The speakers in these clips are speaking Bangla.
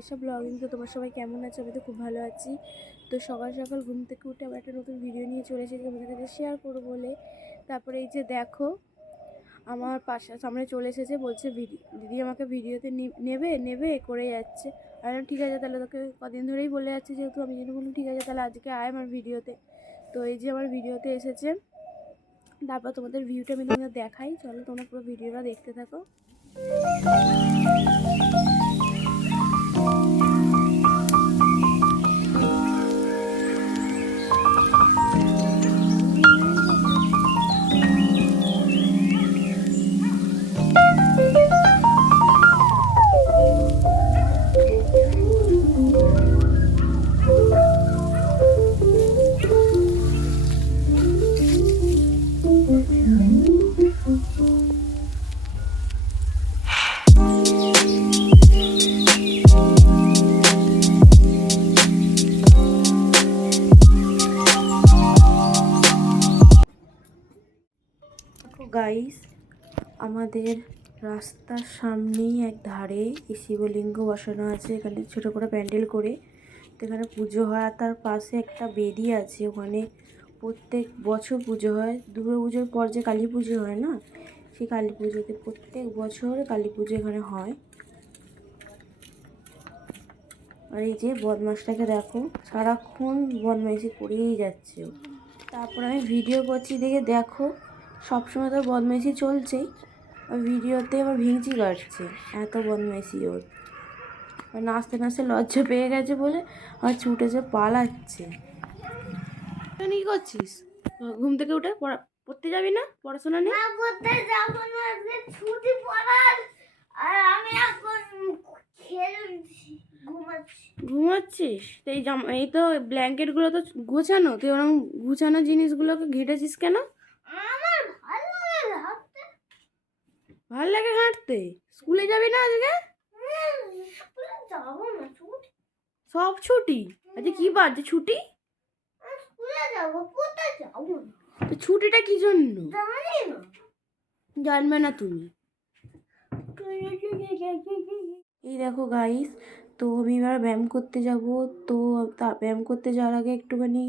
আলিশা ব্লগিং। তো তোমার সবাই কেমন আছো? আমি তো খুব ভালো আছি। তো সকাল সকাল ঘুম থেকে উঠে আবার একটা নতুন ভিডিও নিয়ে চলে এসেছি তোমাদের কাছে শেয়ার করবো বলে। তারপরে এই যে দেখো আমার সামনে চলে এসেছে, বলছে দিদি আমাকে ভিডিওতে নেবে নেবে করে যাচ্ছে। আর ঠিক আছে তাহলে, তোকে কদিন ধরেই বলে যাচ্ছে, যেহেতু আমি যেন বললাম ঠিক আছে তাহলে আজকে আয় আমার ভিডিওতে। তো এই যে আমার ভিডিওতে এসেছে। তারপর তোমাদের ভিউটা আমি তোমাদের দেখাই, চলো তোমরা পুরো ভিডিওটা দেখতে থাকো। গাইস, আমাদের রাস্তার সামনেই এক ধারে শিবলিঙ্গ বসানো আছে, এখানে ছোট করে প্যান্ডেল করে। তো এখানে পুজো হয়, আর তার পাশে একটা বেদি আছে, ওখানে প্রত্যেক বছর পুজো হয়। দুর্গা পুজোর পর যে কালী পুজো হয় না, সেই কালী পুজোতে প্রত্যেক বছর কালী পুজো এখানে হয়। আর এই যে বদমাসটাকে দেখো, সারাক্ষণ বদমাইশি করেই যাচ্ছে। তারপর আমি ভিডিও করছি দেখে দেখো, সবসময় তো বদমাইশি চলছেই, আর ভিডিওতে আবার ভিংচি কাটছে, এত বদমাইশি ওর। আর নাচতে নাচতে লজ্জা পেয়ে গেছে বলে আর ছুটেছে পালাচ্ছে। কি করছিস? ঘুম থেকে উঠে পড়তে যাবি না? পড়াশোনা নেই? পড়তে যাব না, আজকে ছুটি পড়ার। আর আমি এখন খেলছি, ঘুমাচ্ছিস? তো এই তো ব্ল্যাঙ্কেটগুলো তো গোছানো, তুই ওরকম গুছানো জিনিসগুলোকে ঘেটেছিস কেন? আমার ভালো লাগে হাঁটতে। ভাল লাগে হাঁটতে? স্কুলে যাবি না আজকে? স্কুলে যাব না, ছুটি। সব ছুটি? আজকে কি বার যে ছুটি? স্কুলে যাব, পড়তে যাব না। তো ছুটিটা কি জন্য? জানি না। জানবে না তুমি? এই দেখো গাইস, তো আমি এবার ব্যায়াম করতে যাব। তো ব্যায়াম করতে যাওয়ার আগে একটুখানি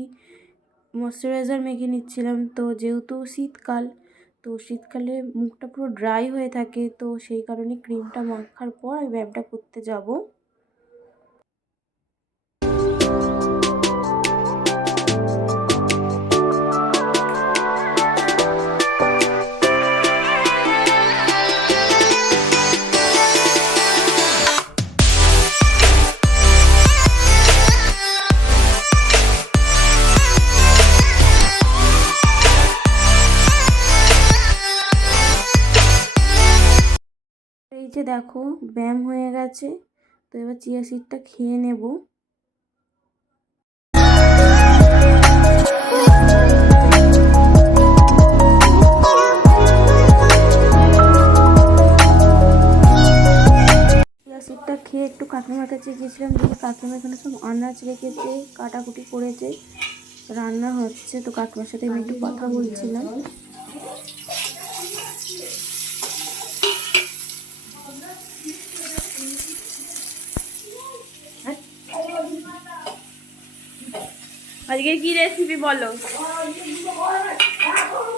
ময়শ্চারাইজার মেখে নিচ্ছিলাম। তো যেহেতু শীতকাল, তো শীতকালে মুখটা পুরো ড্রাই হয়ে থাকে, তো সেই কারণে ক্রিমটা মাখার পর আমি ব্যায়ামটা করতে যাব। এই যে দেখো ব্যায়াম হয়ে গেছে, তো এবার চিয়া সিডটা খেয়ে নেব। চিয়া সিডটা খেয়ে একটু কাকিমার কাছে গিয়েছিলাম, দেখি কাকিমা এখানে সব আনাজ রেখেছে, কাটাকুটি করেছে, রান্না হচ্ছে। তো কাকিমার সাথে আমি একটু কথা বলছিলাম। আজকে কি রেসিপি বলো?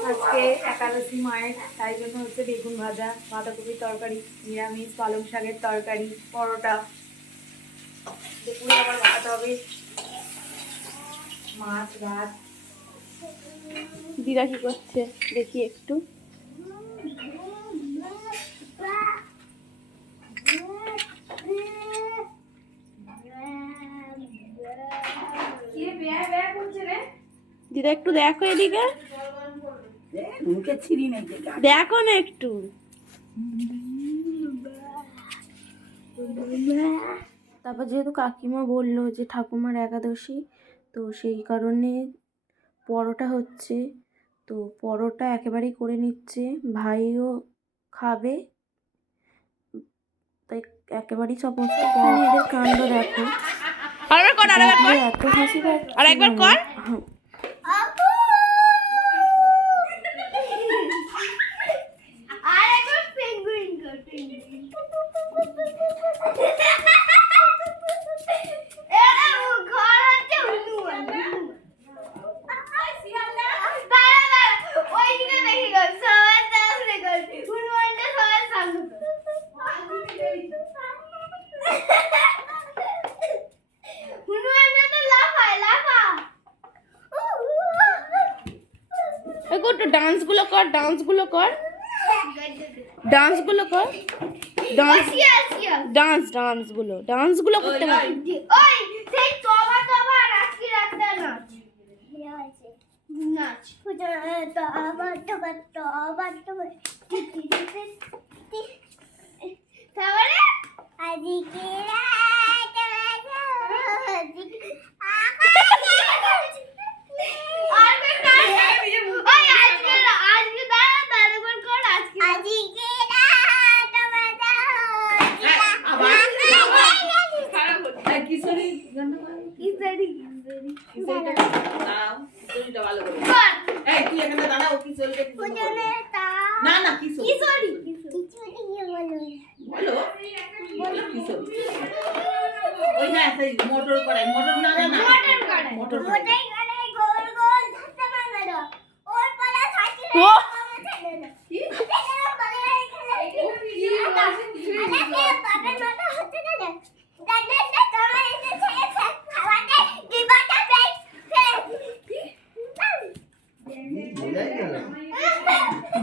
আজকে একাদশী মায়ের, তাই জন্য হচ্ছে বেগুন ভাজা, বাঁধাকপির তরকারি, নিরামিষ পালং শাকের তরকারি, পরোটা। দুপুরে আবার ভাত হবে, মাছ ভাত। দিদা কি করছে দেখি একটু। দিদা একটু দেখো এদিকে, দেখো না একটু। তারপর যেহেতু কাকিমা বললো যে ঠাকুমার একাদশী, তো সেই কারণে পরোটা হচ্ছে। তো পরোটা একেবারেই করে নিচ্ছে, ভাইও খাবে, তাই একেবারেই সমস্ত। এদের কাণ্ড দেখো, এত হাসি পাচ্ছে। ডান্সগুলো কর, ডান্সগুলো কর, ডান্সগুলো কর, ডান্স ডান্স ডান্সগুলো ডান্সগুলো করতে হবে। ওই সেই তবা তবা রাখি রাখতে নাচ নাচ তবা তবা তবা তবা তাহলে আজকে রাত কিশোরী গানটা দাঁড়াও, কিশোরীটা ভালো করে। এই তুই এখানে দাঁড়া, ও কিশোরীটা কিছু বলবে। না না কিশোরী বলো কিশোরী। ওই না সেই মোটর করাই, মোটর না না মোটর করাই। ও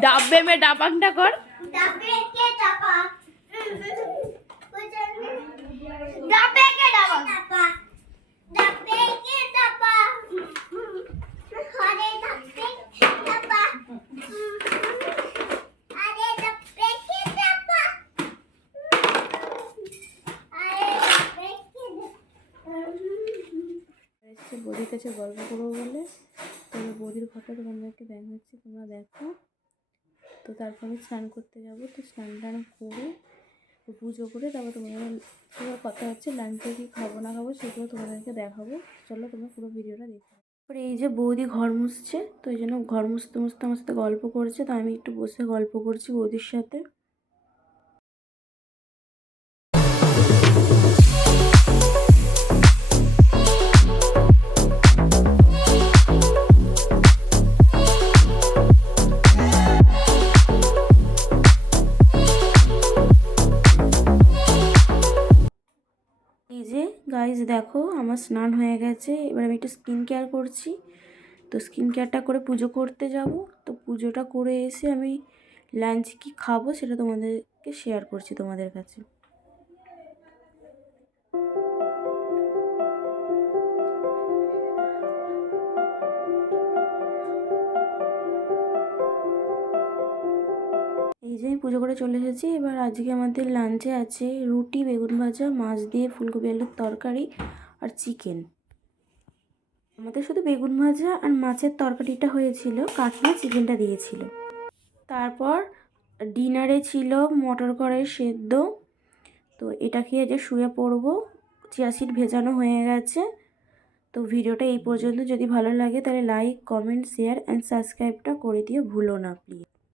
ডাব্বে মে ডাবাংটা কর। এসে বৌদির কাছে গল্প করবো বলে, তবে বৌদির ঘরটা তোমাদেরকে দেখাচ্ছি, তোমরা দেখো। তো তারপর আমি স্নান করতে যাবো, তো স্নান টান করে পুজো করে তারপর তোমাদের কথা হচ্ছে লাঞ্চে কি খাবো না খাবো সেগুলো তোমাদেরকে দেখাবো। চলো তোমরা পুরো ভিডিওটা দেখো। তারপরে এই যে বৌদি ঘর মুছছে, তো এই জন্য ঘর মুছতে মুছতে আমার সাথে গল্প করছে, তো আমি একটু বসে গল্প করছি বৌদির সাথে। এই যে গাইজ দেখো আমার স্নান হয়ে গেছে, এবার আমি একটু স্কিন কেয়ার করছি। তো স্কিন কেয়ারটা করে পুজো করতে যাব। তো পুজোটা করে এসে আমি লাঞ্চ কি খাবো সেটা তোমাদেরকে শেয়ার করছি তোমাদের কাছে। এই যে আমি পুজো করে চলে এসেছি। এবার আজকে আমাদের লাঞ্চে আছে রুটি, বেগুন ভাজা, মাছ দিয়ে ফুলকপি আলুর তরকারি আর চিকেন। আমাদের শুধু বেগুন ভাজা আর মাছের তরকারিটা হয়েছিল, কাকিমা চিকেনটা দিয়েছিল। তারপর ডিনারে ছিল মটর কড়াই সেদ্ধ। তো এটা খেয়ে যে শুয়ে পড়বো, চিয়া সিড ভেজানো হয়ে গেছে। তো ভিডিওটা এই পর্যন্ত, যদি ভালো লাগে তাহলে লাইক, কমেন্ট, শেয়ার অ্যান্ড সাবস্ক্রাইবটা করে দিও ভুলো না প্লিজ।